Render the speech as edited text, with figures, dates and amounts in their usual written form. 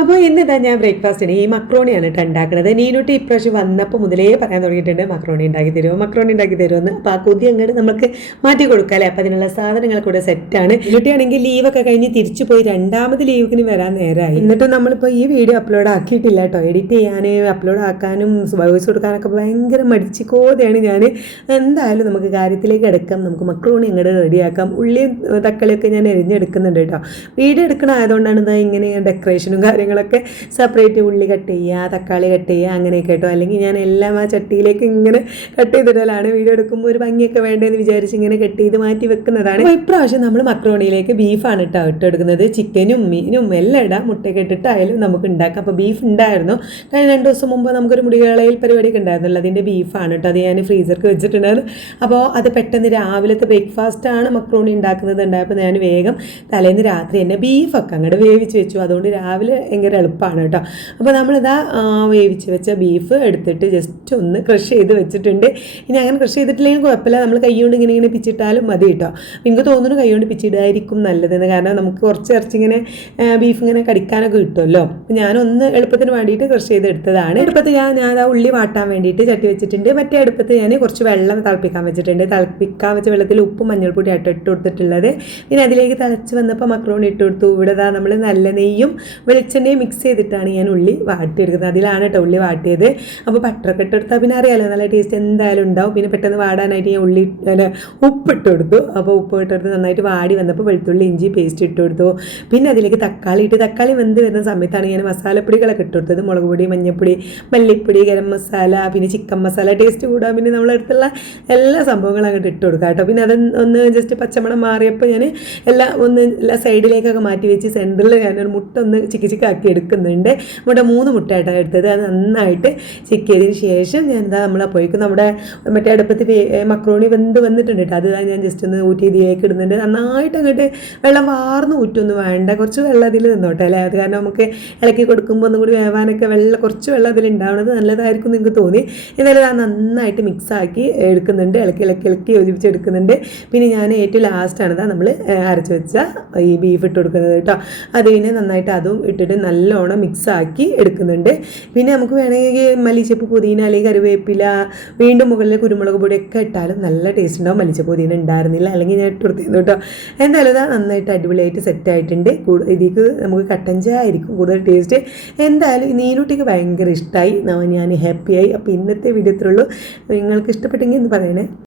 അപ്പോൾ ഇന്നിതാ ഞാൻ ബ്രേക്ക്ഫാസ്റ്റിന് ഈ മക്രോണിയാണ് കേട്ടോ ഉണ്ടാക്കുന്നത്. നീനൂട്ടി ഇപ്രാവശ്യം വന്നപ്പോൾ മുതലേ പറയാൻ തുടങ്ങിയിട്ടുണ്ട് മക്രോണി ഉണ്ടാക്കി തരുമെന്ന്. അപ്പോൾ ആ കൊതി അങ്ങോട്ട് നമുക്ക് മാറ്റി കൊടുക്കാമല്ലേ. അപ്പോൾ അതിനുള്ള സാധനങ്ങൾ കൂടെ സെറ്റാണ്. നീനൂട്ടി ആണെങ്കിൽ ലീവൊക്കെ കഴിഞ്ഞ് തിരിച്ചു പോയി രണ്ടാമത് ലീവിന് വരാൻ നേരമായി. എന്നിട്ട് നമ്മളിപ്പോൾ ഈ വീഡിയോ അപ്ലോഡ് ആക്കിയിട്ടില്ല കേട്ടോ. എഡിറ്റ് ചെയ്യാൻ അപ്ലോഡ് ആക്കാനും വോയിസ് കൊടുക്കാനൊക്കെ ഭയങ്കര മടിച്ചിക്കോതെയാണ് ഞാൻ. എന്തായാലും നമുക്ക് കാര്യത്തിലേക്ക് എടുക്കാം. നമുക്ക് മക്രോണി അങ്ങോട്ട് റെഡിയാക്കാം. ഉള്ളിയും തക്കാളിയൊക്കെ ഞാൻ എരിഞ്ഞെടുക്കുന്നുണ്ട് കേട്ടോ. വീഡിയോ എടുക്കണ ആയതുകൊണ്ടാണ് ഇതാ ഇങ്ങനെ ഡെക്കറേഷനും കാര്യങ്ങളൊക്കെ സെപ്പറേറ്റ് ഉള്ളി കട്ട് ചെയ്യുക, തക്കാളി കട്ട് ചെയ്യുക, അങ്ങനെയൊക്കെ കേട്ടോ. അല്ലെങ്കിൽ ഞാൻ എല്ലാം ആ ചട്ടിയിലേക്ക് ഇങ്ങനെ കട്ട് ചെയ്തിടലാണ്. വീഡിയോ എടുക്കുമ്പോൾ ഒരു ഭംഗിയൊക്കെ വേണ്ടതെന്ന് വിചാരിച്ച് ഇങ്ങനെ കട്ട് ചെയ്ത് മാറ്റി വെക്കുന്നതാണ്. അപ്പോൾ ഇപ്രാവശ്യം നമ്മൾ മക്രോണിയിലേക്ക് ബീഫാണ് കേട്ടോ ഇട്ടെടുക്കുന്നത്. ചിക്കനും മീനും എല്ലാം ഇടാം, മുട്ടയൊക്കെ ഇട്ടിട്ടായാലും നമുക്ക് ഉണ്ടാക്കാം. അപ്പോൾ ബീഫ് ഉണ്ടായിരുന്നു. കഴിഞ്ഞ 2 ദിവസം മുമ്പ് നമുക്കൊരു മുടികളയിൽ പരിപാടിയൊക്കെ ഉണ്ടായിരുന്നല്ലോ, അതിൻ്റെ ബീഫാണ് കേട്ടോ. അത് ഞാൻ ഫ്രീസർക്ക് വെച്ചിട്ടുണ്ടായിരുന്നു. അപ്പോൾ അത് പെട്ടെന്ന് രാവിലത്തെ ബ്രേക്ക്ഫാസ്റ്റാണ് മക്രോണി ഉണ്ടാക്കുന്നത് ഉണ്ടായപ്പോൾ ഞാൻ വേഗം തലേന്ന് രാത്രി തന്നെ ബീഫൊക്കെ അങ്ങോട്ട് വേവിച്ച് വെച്ചു. അതുകൊണ്ട് രാവിലെ ഭയങ്കര എളുപ്പമാണ് കേട്ടോ. അപ്പോൾ നമ്മളിതാ വേവിച്ച് വെച്ച ബീഫ് എടുത്തിട്ട് ജസ്റ്റ് ഒന്ന് ക്രഷ് ചെയ്ത് വെച്ചിട്ടുണ്ട്. ഇനി അങ്ങനെ ക്രഷ് ചെയ്തിട്ടില്ലെങ്കിൽ കുഴപ്പമില്ല, നമ്മൾ കൈ കൊണ്ട് ഇങ്ങനെ പിച്ചിട്ടാലും മതി കേട്ടോ. എനിക്ക് തോന്നുന്നു കൈ കൊണ്ട് പിച്ചിടായിരിക്കും നല്ലതെന്ന്. കാരണം നമുക്ക് കുറച്ച് ഇറച്ചി ഇങ്ങനെ ബീഫ് ഇങ്ങനെ കടിക്കാനൊക്കെ കിട്ടുമല്ലോ. അപ്പോൾ ഞാനൊന്ന് എളുപ്പത്തിന് വേണ്ടിയിട്ട് ക്രഷ് ചെയ്തെടുത്തതാണ്. അടുപ്പത്ത് ഞാൻ ആ ഉള്ളി വാട്ടാൻ വേണ്ടിയിട്ട് ചട്ടി വെച്ചിട്ടുണ്ട്. മറ്റേ അടുപ്പത്ത് ഞാൻ കുറച്ച് വെള്ളം തിളപ്പിക്കാൻ വെച്ചിട്ടുണ്ട്. തിളപ്പിക്കാൻ വെച്ച വെള്ളത്തിൽ ഉപ്പും മഞ്ഞൾപ്പൊടി ആയിട്ട് ഇട്ട് കൊടുത്തിട്ടുള്ളത്. പിന്നെ അതിലേക്ക് തിളച്ച് വന്നപ്പോൾ മക്രോണി ഇട്ട് കൊടുത്തു. ഇവിടെ നമ്മൾ നല്ല നെയ്യും വെളിച്ചെണ്ണയും മിക്സ് ചെയ്തിട്ടാണ് ഞാൻ ഉള്ളി വാട്ടിയെടുക്കുന്നത്. അതിലാണ് കേട്ടോ ഉള്ളി വാട്ടിയത്. അപ്പോൾ ബട്ടറൊക്കെ ഇട്ടെടുത്താൽ പിന്നെ അറിയാമല്ലോ നല്ല ടേസ്റ്റ് എന്തായാലും ഉണ്ടാവും. പിന്നെ പെട്ടെന്ന് വാടാനായിട്ട് ഞാൻ ഉപ്പിട്ട് കൊടുത്തു. അപ്പോൾ ഉപ്പ് ഇട്ടെടുത്ത് നന്നായിട്ട് വാടി വന്നപ്പോൾ വെളുത്തുള്ളി ഇഞ്ചി പേസ്റ്റ് ഇട്ട് കൊടുത്തു. പിന്നെ അതിലേക്ക് തക്കാളി വെന്ത് വരുന്ന സമയത്താണ് ഞാൻ മസാലപ്പൊടികളൊക്കെ ഇട്ട് കൊടുത്തത്. മുളക് പൊടി, മഞ്ഞൾപ്പൊടി, മല്ലിപ്പൊടി, ഗരം മസാല, പിന്നെ ചിക്കൻ മസാല ടേസ്റ്റ് കൂടാൻ പിന്നെ നമ്മളടുത്തുള്ള എല്ലാ സംഭവങ്ങളും അങ്ങോട്ട് ഇട്ട് കൊടുക്കുക കേട്ടോ. പിന്നെ അത് ഒന്ന് ജസ്റ്റ് പച്ചമണം മാറിയപ്പോൾ ഞാൻ എല്ലാ സൈഡിലേക്കൊക്കെ മാറ്റി വെച്ച് സെൻറ്ററിൽ ഞാനൊരു മുട്ട ഒന്ന് ചിക്കാക്കി എടുക്കുന്നുണ്ട്. 3 മുട്ടയായിട്ടാണ് എടുത്തത്. അത് നന്നായിട്ട് ചിക്കിയതിന് ശേഷം ഞാൻ നമ്മളെ പോയിക്കും നമ്മുടെ മറ്റേ അടുപ്പത്ത് മക്രോണി വന്നിട്ടുണ്ട് കേട്ടോ. അത് ഞാൻ ജസ്റ്റ് ഒന്ന് ഊറ്റി ഇതിലേക്ക് ഇടുന്നുണ്ട്. നന്നായിട്ട് അങ്ങോട്ട് വെള്ളം വാർന്ന് ഊറ്റൊന്നും വേണ്ട, കുറച്ച് വെള്ളം അതിൽ നിന്നോട്ടെ അല്ലേ. അത് കാരണം നമുക്ക് ഇളക്കി കൊടുക്കുമ്പോൾ ഒന്നും കൂടി വേവാനൊക്കെ കുറച്ച് വെള്ളം അതിലുണ്ടാവുന്നത് നല്ലതായിരിക്കും എന്ന് എനിക്ക് തോന്നി. എന്നാലും അത് നന്നായിട്ട് മിക്സാക്കി എടുക്കുന്നുണ്ട്, ഇളക്കി യോജിപ്പിച്ചെടുക്കുന്നുണ്ട്. പിന്നെ ഞാൻ ഏറ്റവും ലാസ്റ്റാണ് നമ്മൾ അരച്ച് വെച്ച ഈ ബീഫ് ഇട്ട് കൊടുക്കുന്നത് കേട്ടോ. അത് പിന്നെ നന്നായിട്ട് അതും ഇട്ടിട്ട് നല്ലോണം മിക്സാക്കി എടുക്കുന്നുണ്ട്. പിന്നെ നമുക്ക് വേണമെങ്കിൽ മല്ലിച്ചപ്പ്, പുതിന അല്ലെങ്കിൽ കറിവേപ്പില, വീണ്ടും മുകളിൽ കുരുമുളക് പൊടിയൊക്കെ ഇട്ടാലും നല്ല ടേസ്റ്റ് ഉണ്ടാവും. മല്ലിച്ചപ്പ്, പുതിന ഉണ്ടായിരുന്നില്ല, അല്ലെങ്കിൽ ഞാൻ ഇട്ട് കൊടുത്തിരുന്നു കേട്ടോ. എന്തായാലും ഇതാ നന്നായിട്ട് അടിപൊളിയായിട്ട് സെറ്റായിട്ടുണ്ട്. ഇതിലേക്ക് നമുക്ക് കട്ടൻ ചായ ആയിരിക്കും കൂടുതൽ ടേസ്റ്റ്. എന്തായാലും ഈ നീനൂട്ടിക്ക് ഭയങ്കര ഇഷ്ടമായി, ഞാൻ ഹാപ്പിയായി. അപ്പോൾ ഇന്നത്തെ വീഡിയോ ഇത്രയുള്ളൂ. നിങ്ങൾക്ക് ഇഷ്ടപ്പെട്ടെങ്കിൽ എന്ന് പറയണേ.